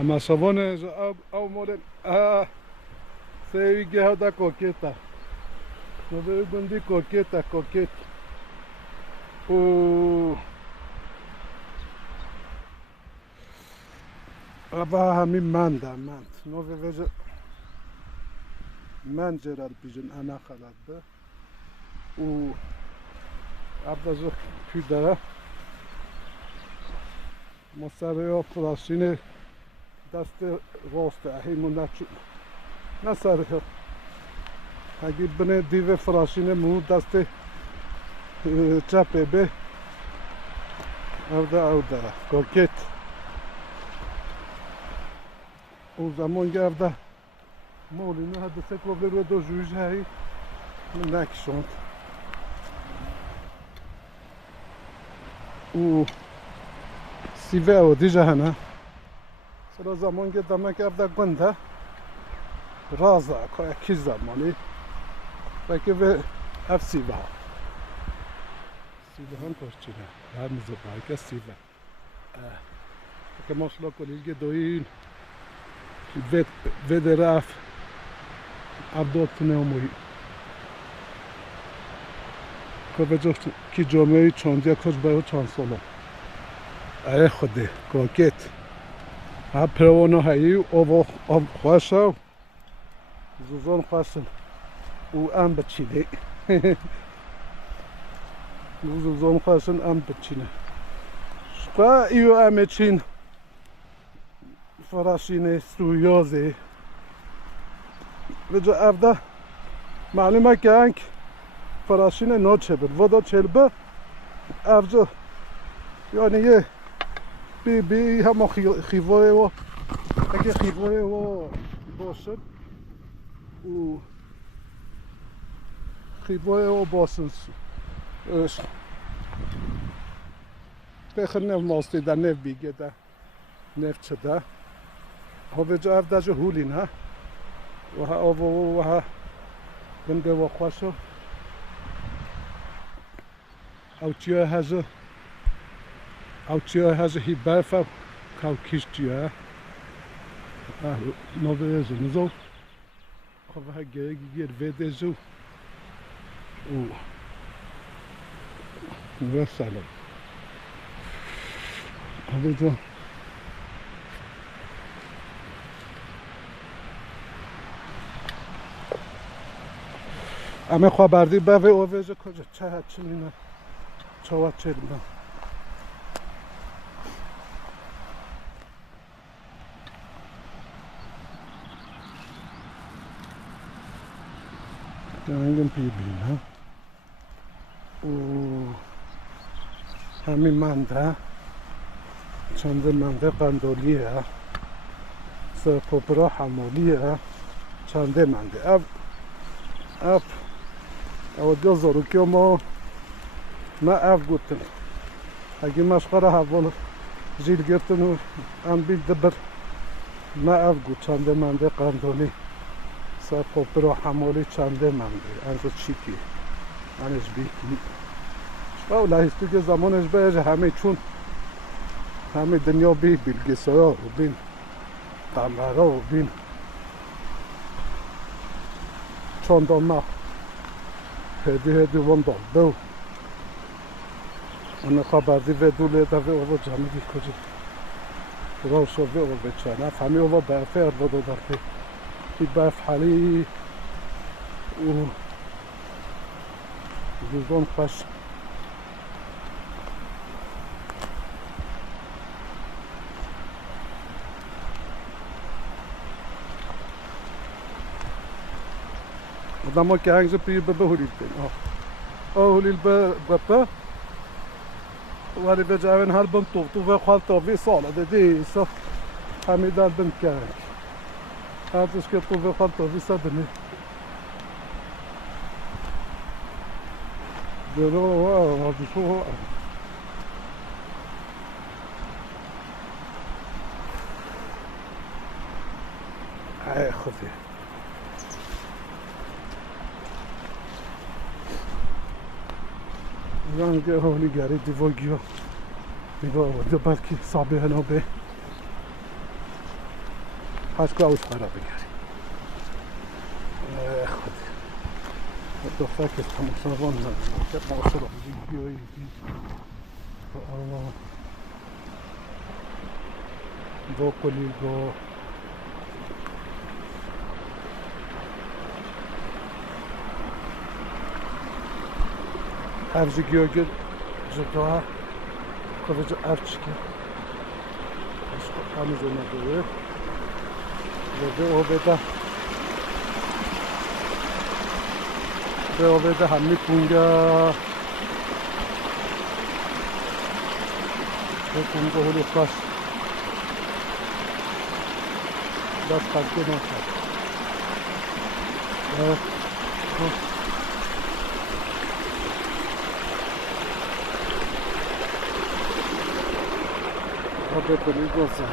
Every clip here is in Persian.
اما شبانه او مورد سویگه ها دا کوکیتا نوی گندی کوکیتا کوکیت او ابا همین مند نوی وجه من جرال بیجن انا خلاد ده او ابا زو küdara مصاري فراشينه دست راست هیمون نصاره اگه بنه دیو فراشینه مو دست چپه به او دا کوکت او زمان گرده مولینه هده سکو بگو دو جوج هایی نکشوند او سیوه او دیجه هنه سرا زمان که دمه کرده گنده رازه که اکی زمانی بکی به اف سیوه ها سیوه هم پشتینه هر میزه بایک سیوه که ماشلا کلیل دوین وده رفت عبدالتونه اموی که بجا کی جامعه چاندیه کش باید چند ساله ای خوده کوکت ها پروانه هایی او خوشه زوزان خوشن او ام بچینه زوزان خوشن ام بچینه شقا ایو ام چین فراشینه سویازه بجا افده معلومه که انک فراشینه نا چبر ودا چلبه افجا یعنی یه بی همه خیوه و اگه خیوه و باشد و خیوه و باشد بخیر نف ماستی در نف بیگه در نف چده ها به جا افده جا هولی نه و ها آوا و ها بنده و خوشو او چیه هزه او چیه هزه هی برفه کاو کش چیه نوه زنزو خب ها گیر ویده زو او نوه سلام هاو جا اما خواه بردی باوه اوویزه کجا چه ها چلینه چوات چلینه جنگم پی بینه او همین منده چنده منده قندولیه سرپوپرا حمولیه چنده منده اف او دو زاروکی ما نه اف گوتن اگه مشقره حوال زیل گرتن و ام بیل دبر نه اف گوت چنده منده قندولی سرپوپرا حمولی چنده منده انزو چیکی انش بیکی او لحیستی که زمانش باید همه چون همه دنیا بی بیلگیسایا و بین قمرها و بین چندان ما هدی وان دو انا خبردی و دوله دوی او جمعی کجا روشو و او بچانه همه او برفه اربادو درفه ای برف حالی و زوزان خوش آدم ها که هنگزه پیه به هولیل بین هولیل به بپه ولی به جوین هر بند تو و خوال تاوی ساله دیدی ایسا همی در بند که هنگ هرچیز که تو و خوال تاوی سادنی جلو و هردوشو ای خودی رنگ هولی گری دیواگی ها میگه آورده بلکه صابه هنو به خشکا اوش خراب بگیری خود دختر که تماشاوان ندارم که باصل ویدیویی با کلیگا Avcı gel doğa kalıcı avçıki Amazon'a doğru ve o beda hammi punga ve punga hulu kaş das farklı nokta evet Vabbè, per il cosa,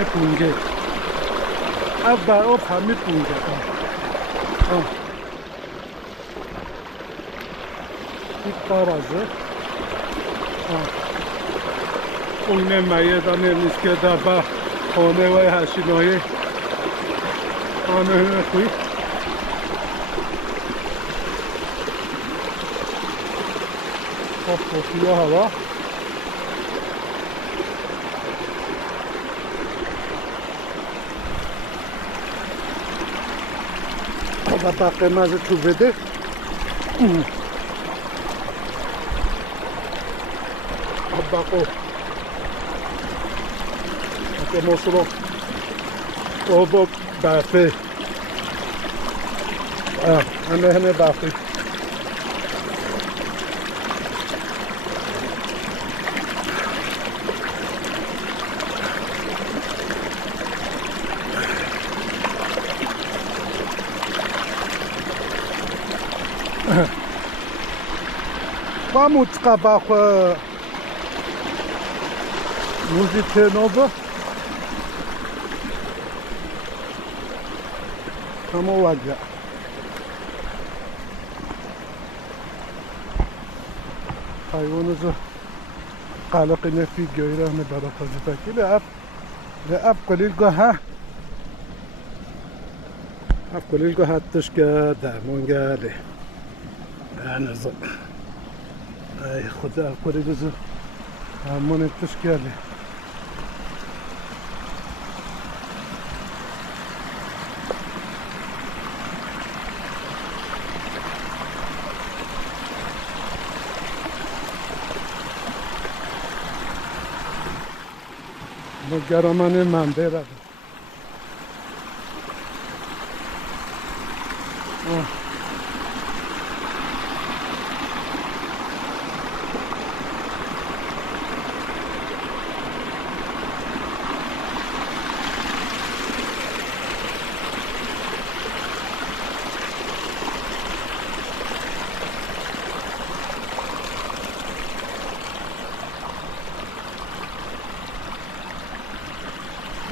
è punghe. Abba, ho fammi punghe. Il tarazı. Punghe maye da ne miskeda ba. Kone ve haşinoye. Kone kuy. Kokuyor hava. Hava bakmazı tübede. Bako. Ake moslo. Obo bafe. Hane bafe. Vamos acabar com a música nova. Vamos lá já. Hayvanımızı قلقنا في جيران بركة لأب قليل قها أب قليل قها تشكى دامون قالي أنا زق أي خدا قليل زق همون تشكى لي گرامان منده را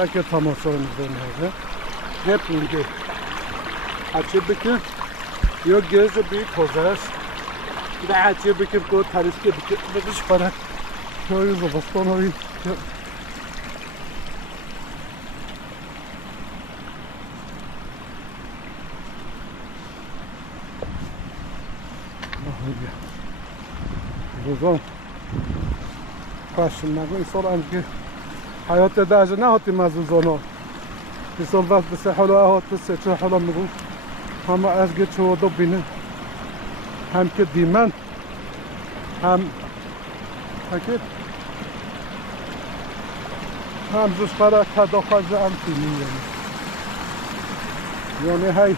Belki tamaslarımızdan herhalde. Hep ülke. Açı büküm. Yok gözü büyük kozarız. Bir de açı büküm ko tariske büküm. Bir iş para. Şöyle baston orayı. Rozan. Karşımda insan anki. حياة داجة نهاتي مازوزانو يصل بس بس حلو اهات بس شو حلو نقول هم ازجت شو ضبينا هم كديمان هم اكيد هم زوج فرات هذا خازة هم فيني يعني هاي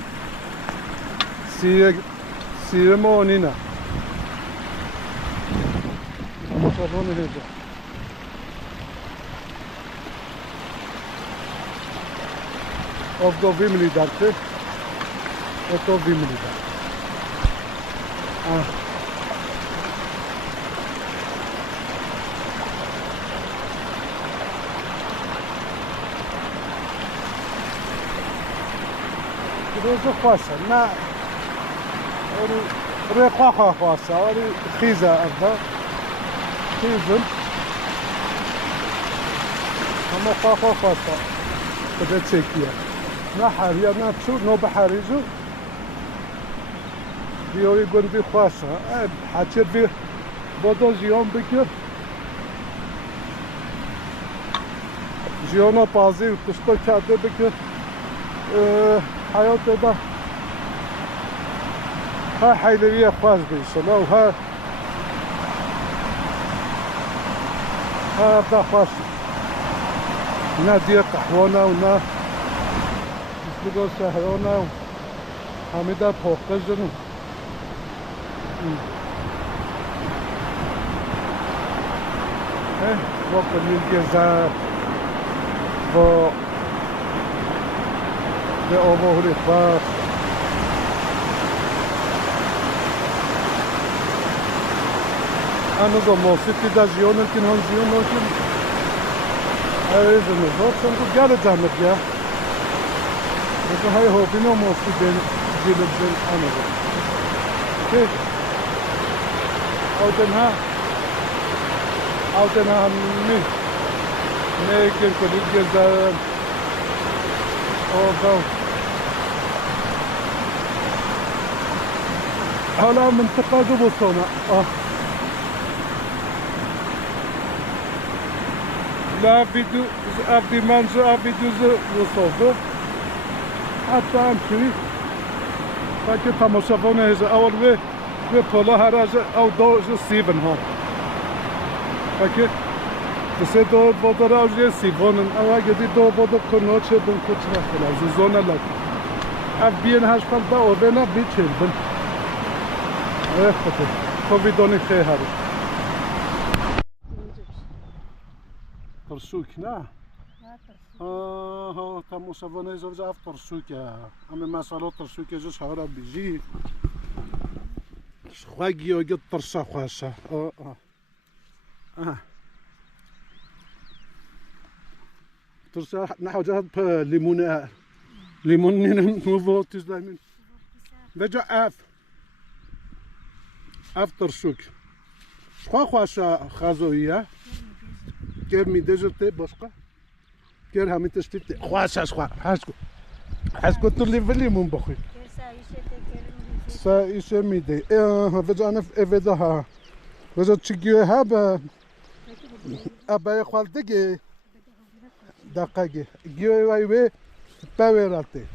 سير مونينا ما شافوني هيدا Of the women is that of the women is that روزو خاصة ما رقاقة خاصة خيزة أفضل خيزن اما خواه خواستا بده چکیه نه حریه نه چو نه بحریجو بیایی گندی خواستا حچه بی بادا جیان بکر جیانا بازی و تشتا کرده بکر حیات دا ها حیلویه خواست بیشلا و ها دا خواست نه دیه قهوانه و نه بسلگاه شهرانه و همه در پاخته جنو با قلیل گذر با به آباهوری خواست هنوز موسیقی در جیانم که هم جیانم که ایزه نزاد چون که گره جمعت گیا مثل های هابین و موسیقی جیلت بین هنوز که او تنها نه که کنید گذارم آقا حالا منطقه دو بستانه لا فيديو ابدي منزو ابدي وصوفه حتى امشي فكر تماشاگران هز اول و پلا هر از او دو سیون ها فکر بسه دو بوده را از سیون او اگه دی دو بوده کنه چه بن کچ نخلا زونه لک اف بین هاش پل با او بنا بیچل بن خاطر کوویدونی خیر هر ترسوک نه ها تماشاگران هز اف ترسوک اما مسئله ترسوک جو شهر بیجی خواهی اگه ترسا خواسته ترسا نحو جهت با لیمونه لیمون نیم موفو تزدامین بجا اف ترسوک خواسته خازویه که میدهجته باشقه که همین تشتیت خواسته هسکو تو لیمون بخوی سایشه میده وجا انا وجا ها وجا چگیه ها با ابای خالدگی دقیقه گیوی وای باوراته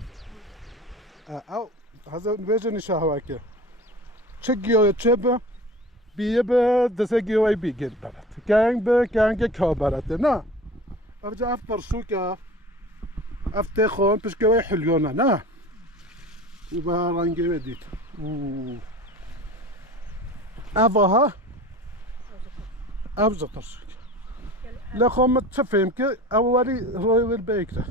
او هذا وجا نشاه که چگیه چه با بیه به دسته گیوی بیگل برات کانگ که براته نه وجا افتر سوکا افته خون پس گیوی حلیونه نه و رنگی بدید اوها ابزا ترسوک لخوام تفهم که اولی روی ول بیکره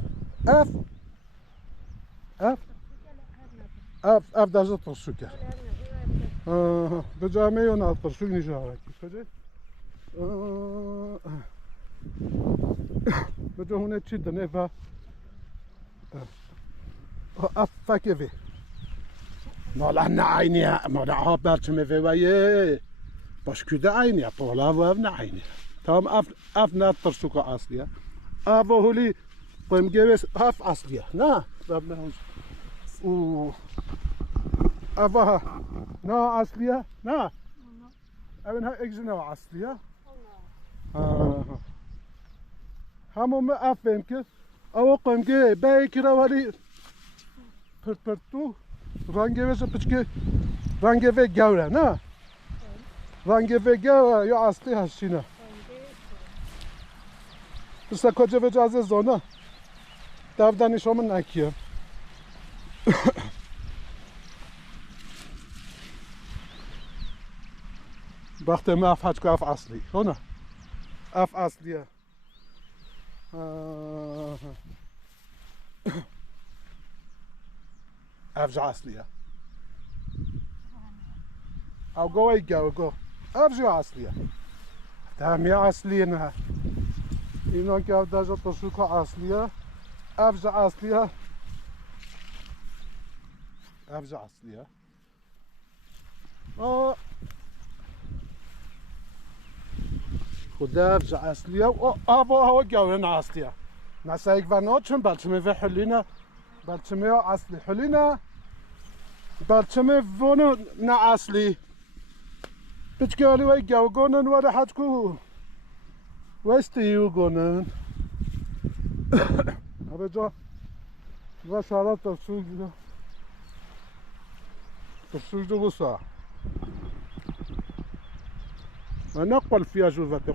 اف دازا ترسوکه به جامعه اون ترسوک نشاره کی به جهونه چی دنه و اف فکوی نالا نعینی ما برچه ویه باش کده عینیه طولا و نعینی تام اف نه ترسوک اصلیه اف هولی قیم گویس اف اصلیه نه افها نه اصلیه نه اونها اجزنه اصلیه همون افهم که او قیم گوی بیکره ولی پرتو رنگی واسه پچکه رنگی و گوره نه رنگی و گوره یا اصلی هستی نه بسته کجا وجه از زانه دفدنش همون نکیه وقتی ما افحج که اف اصلی نه اف اصلیه افجع اصلیه او گوی گو افجع اصلیه تهمیه اصلیه نه اینا که اف درجا ترسوک اصلیه افجع اصلیه افجع اصلیه خدا افجع اصلیه و آبا هوا گوه نه اصلیه نسایک و ناچن بلچمه و حلینا بلچمه ها اصلی حلینا بلچمه ونو نه اصلی بچگالی وی گوگونن و راحت کو وستیو گونن آره جا و سالات تفسوج دو بسا ما نقبل فيها جوفة